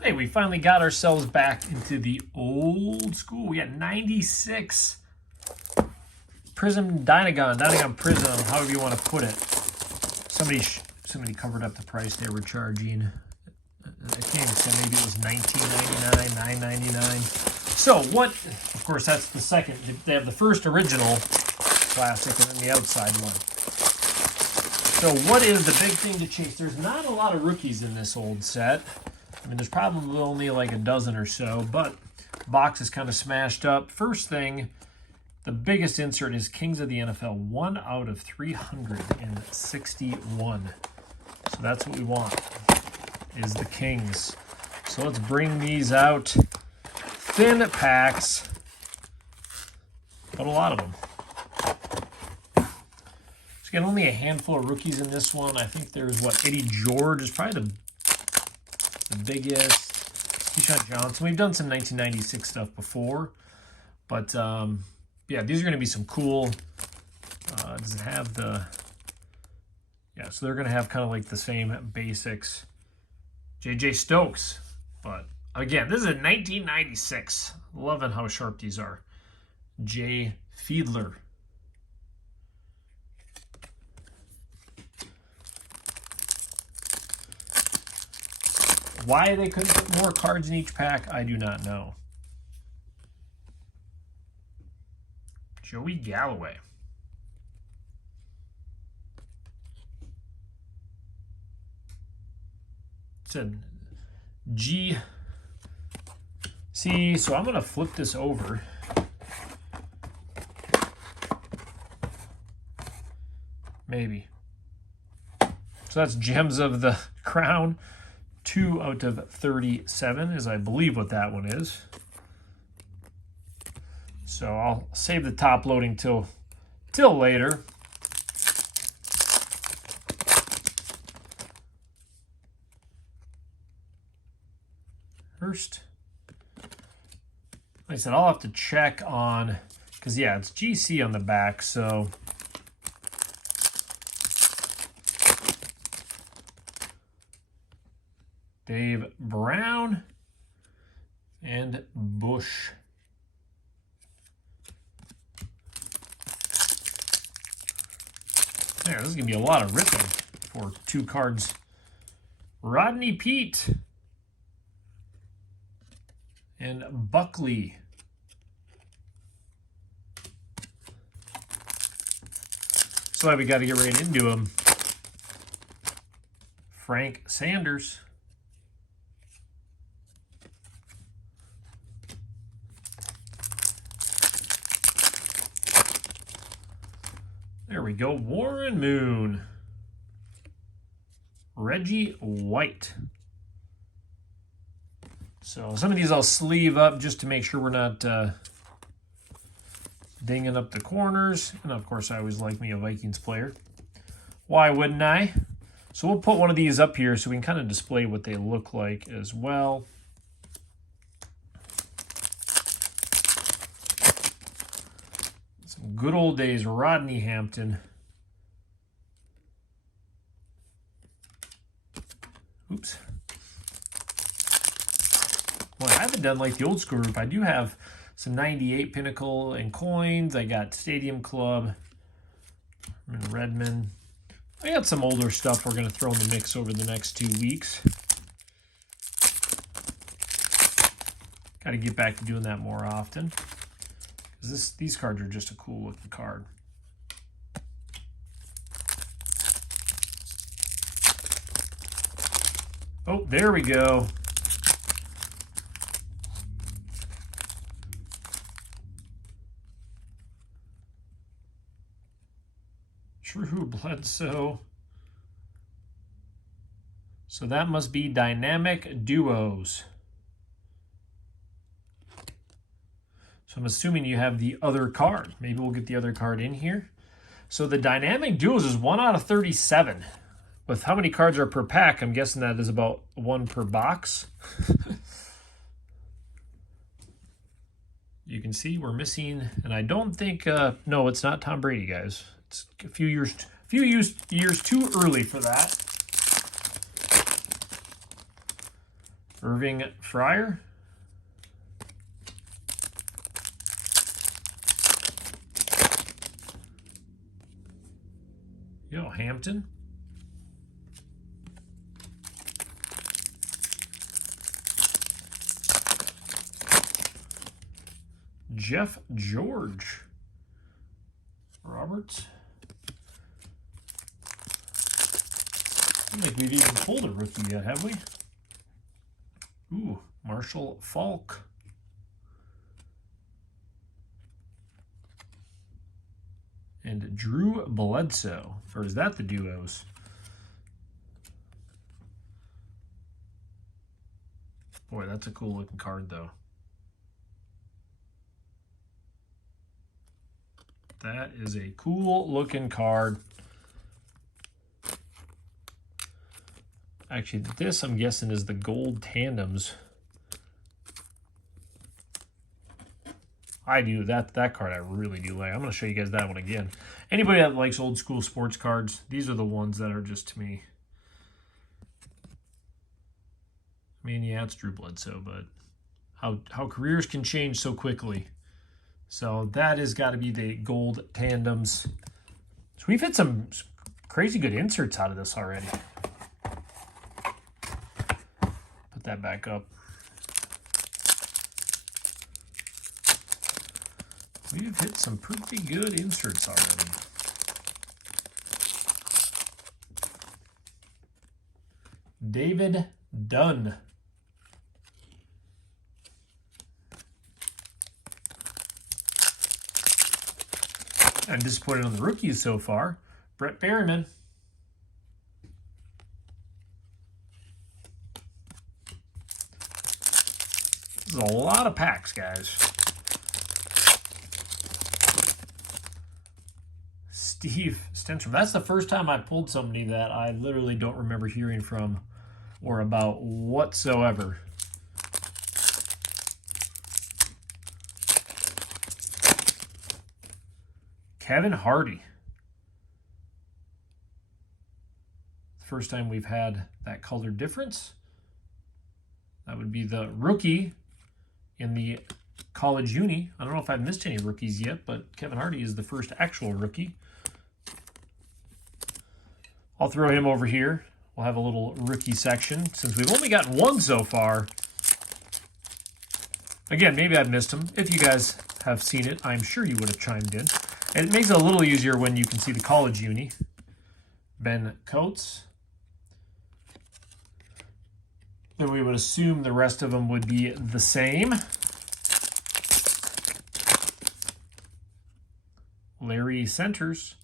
Hey, we finally got ourselves back into the old school. We got 96 Prism Dynagon Prism, however you want to put it. Somebody covered up the price they were charging. I can't even say, maybe it was $19.99, $9.99. So what, of course, that's the second. They have the first original classic and then the outside one. So what is the big thing to chase? There's not a lot of rookies in this old set. I mean, there's probably only like a dozen or so, but the box is kind of smashed up. First thing, the biggest insert is Kings of the NFL, 1 out of 361. So that's what we want, is the Kings. So let's bring these out. Thin packs, but a lot of them. So again, only a handful of rookies in this one. I think there's, what, Eddie George is probably the biggest. Keyshawn Johnson. We've done some 1996 stuff before, but yeah, these are going to be some cool. Does it have the? Yeah, so they're going to have kind of like the same basics. J.J. Stokes, but again, this is a 1996. Loving how sharp these are. Jay Fiedler. Why they couldn't put more cards in each pack, I do not know. Joey Galloway. It's a GC, so I'm going to flip this over. Maybe. So that's Gems of the Crown. 2 out of 37 is, I believe, what that one is. So I'll save the top loading till later. First, like I said, I'll have to check on, because yeah, it's GC on the back, so Dave Brown and Bush. There, this is going to be a lot of ripping for 2 cards. Rodney Peete and Buckley. So we got to get right into them. Frank Sanders. There we go. Warren Moon. Reggie White. So some of these I'll sleeve up just to make sure we're not dinging up the corners. And of course, I always like me a Vikings player. Why wouldn't I? So we'll put one of these up here so we can kind of display what they look like as well. Some good old days, Rodney Hampton. Oops. Well, I haven't done like the old school group. I do have some 98 Pinnacle and coins. I got Stadium Club. I'm in Redmond. I got some older stuff we're going to throw in the mix over the next 2 weeks. Got to get back to doing that more often. Because these cards are just a cool looking card. Oh, there we go. Drew Bledsoe. So that must be Dynamic Duos. So I'm assuming you have the other card. Maybe we'll get the other card in here. So the Dynamic Duos is 1 out of 37. With how many cards are per pack, I'm guessing that is about 1 per box. You can see we're missing, and I don't think, no, it's not Tom Brady, guys. It's a few years too early for that. Irving Fryer. Yo, Hampton. Jeff George. Roberts. I don't think we've even pulled a rookie yet, have we? Ooh, Marshall Falk. And Drew Bledsoe. Or is that the duos? Boy, that's a cool looking card, though. That is a cool looking card. Actually, this I'm guessing is the gold tandems. I do that card I really do like. I'm going to show you guys that one again. Anybody that likes old school sports cards, these are the ones that are just, to me. I mean, yeah, it's Drew Bledsoe, but how careers can change so quickly. So that has got to be the gold tandems. So we've had some crazy good inserts out of this already. Put that back up. We've hit some pretty good inserts already. David Dunn. I'm disappointed on the rookies so far. Brett Berryman. This is a lot of packs, guys. Steve Stenstrom. That's the first time I pulled somebody that I literally don't remember hearing from or about whatsoever. Kevin Hardy. First time we've had that color difference. That would be the rookie in the college uni. I don't know if I've missed any rookies yet, but Kevin Hardy is the first actual rookie. I'll throw him over here. We'll have a little rookie section since we've only gotten one so far. Again, maybe I've missed him. If you guys have seen it, I'm sure you would have chimed in. And it makes it a little easier when you can see the college uni. Ben Coates. Then we would assume the rest of them would be the same. Larry Centers.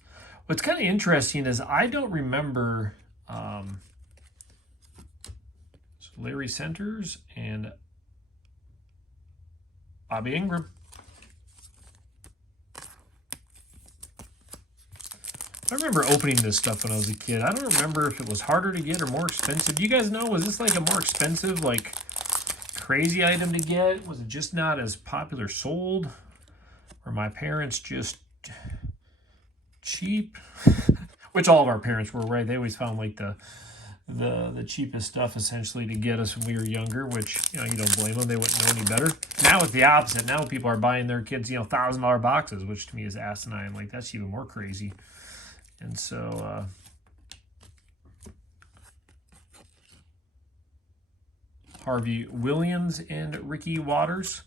What's kind of interesting is I don't remember so Larry Centers and Bobby Ingram. I remember opening this stuff when I was a kid. I don't remember if it was harder to get or more expensive. Do you guys know, was this like a more expensive, like crazy item to get? Was it just not as popular sold? Or my parents just cheap? Which all of our parents were, right? They always found like the cheapest stuff essentially to get us when we were younger, which, you know, you don't blame them. They wouldn't know any better. Now it's the opposite. Now people are buying their kids, you know, $1,000 boxes, which to me is asinine. Like, that's even more crazy. And so, Harvey Williams and Ricky Waters.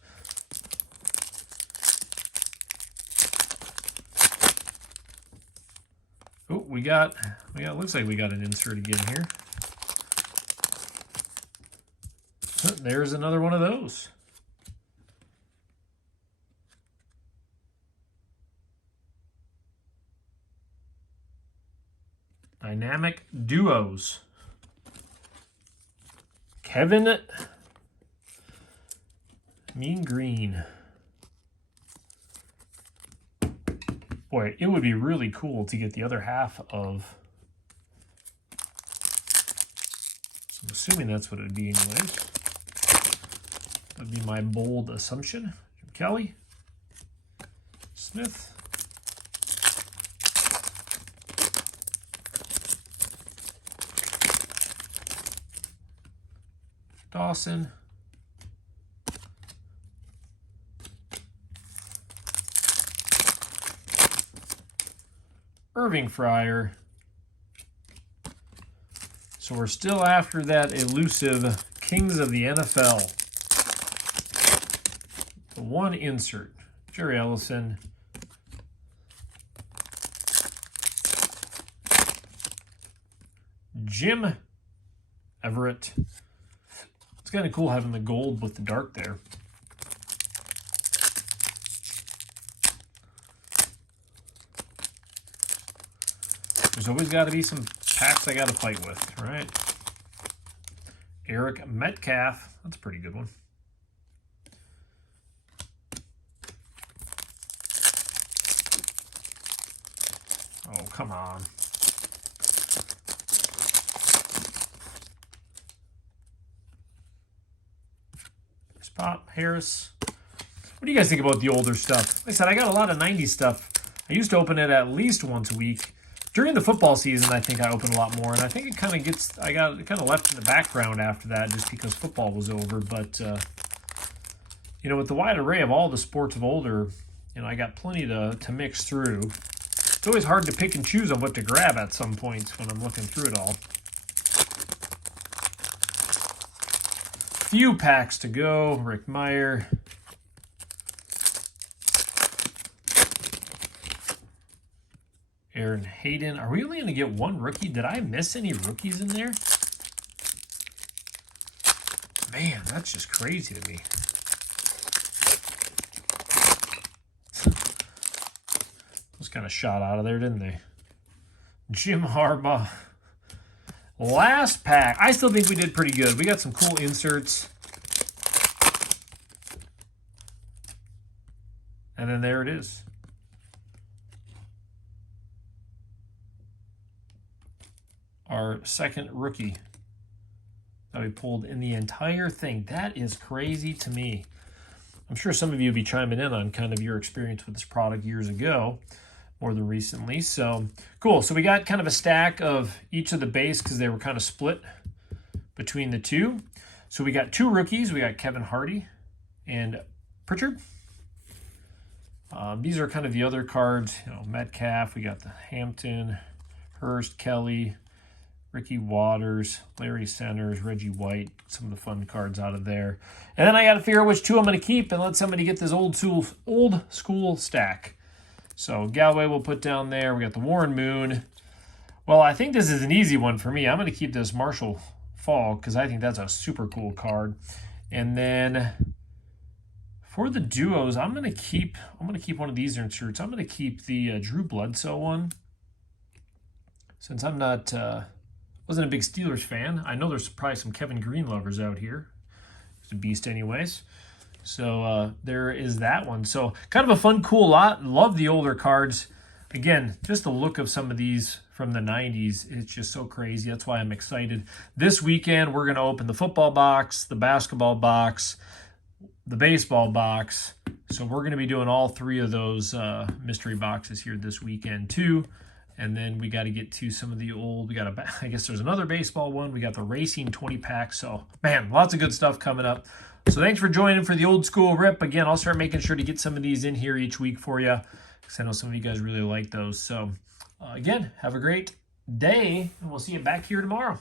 Oh, looks like we got an insert again here. There's another one of those. Dynamic duos. Kevin Mean Green. Boy, it would be really cool to get the other half of. So I'm assuming that's what it would be anyways. That would be my bold assumption. Kelly. Smith. Dawson. Irving Fryer. So we're still after that elusive Kings of the NFL. The one insert. Jerry Ellison. Jim Everett. It's kind of cool having the gold with the dark there. There's always got to be some packs I got to fight with, right? Eric Metcalf. That's a pretty good one. Oh, come on. Pop Harris. What do you guys think about the older stuff? Like I said, I got a lot of 90s stuff. I used to open it at least once a week. During the football season, I think I opened a lot more, and I think it kind of gets, I got it kind of left in the background after that just because football was over. But, you know, with the wide array of all the sports of older, you know, I got plenty to mix through. It's always hard to pick and choose on what to grab at some points when I'm looking through it all. Few packs to go. Rick Meyer. Aaron Hayden. Are we only going to get one rookie? Did I miss any rookies in there? Man, that's just crazy to me. Those kind of shot out of there, didn't they? Jim Harbaugh. Last pack. I still think we did pretty good. We got some cool inserts. And then there it is. Our second rookie that we pulled in the entire thing. That is crazy to me. I'm sure some of you will be chiming in on kind of your experience with this product years ago, more than recently. So cool. So we got kind of a stack of each of the base because they were kind of split between the two. So we got two rookies. We got Kevin Hardy and Pritchard. These are kind of the other cards. You know, Metcalf. We got the Hampton, Hurst, Kelly, Ricky Waters, Larry Centers, Reggie White. Some of the fun cards out of there. And then I got to figure out which two I'm going to keep and let somebody get this old school stack. So Galway we'll put down there. We got the Warren Moon. Well, I think this is an easy one for me. I'm going to keep this Marshall Falk because I think that's a super cool card. And then for the duos, I'm going to keep one of these inserts. I'm going to keep the Drew Bledsoe one. Since I'm not wasn't a big Steelers fan. I know there's probably some Kevin Green lovers out here. He's a beast anyways. So there is that one. So kind of a fun, cool lot. Love the older cards. Again, just the look of some of these from the 90s. It's just so crazy. That's why I'm excited. This weekend, we're going to open the football box, the basketball box, the baseball box. So we're going to be doing all three of those mystery boxes here this weekend too. And then we got to get to some of the old, I guess there's another baseball one. We got the racing 20 pack. So man, lots of good stuff coming up. So thanks for joining for the old school rip. Again, I'll start making sure to get some of these in here each week for you, because I know some of you guys really like those. So again, have a great day, and we'll see you back here tomorrow.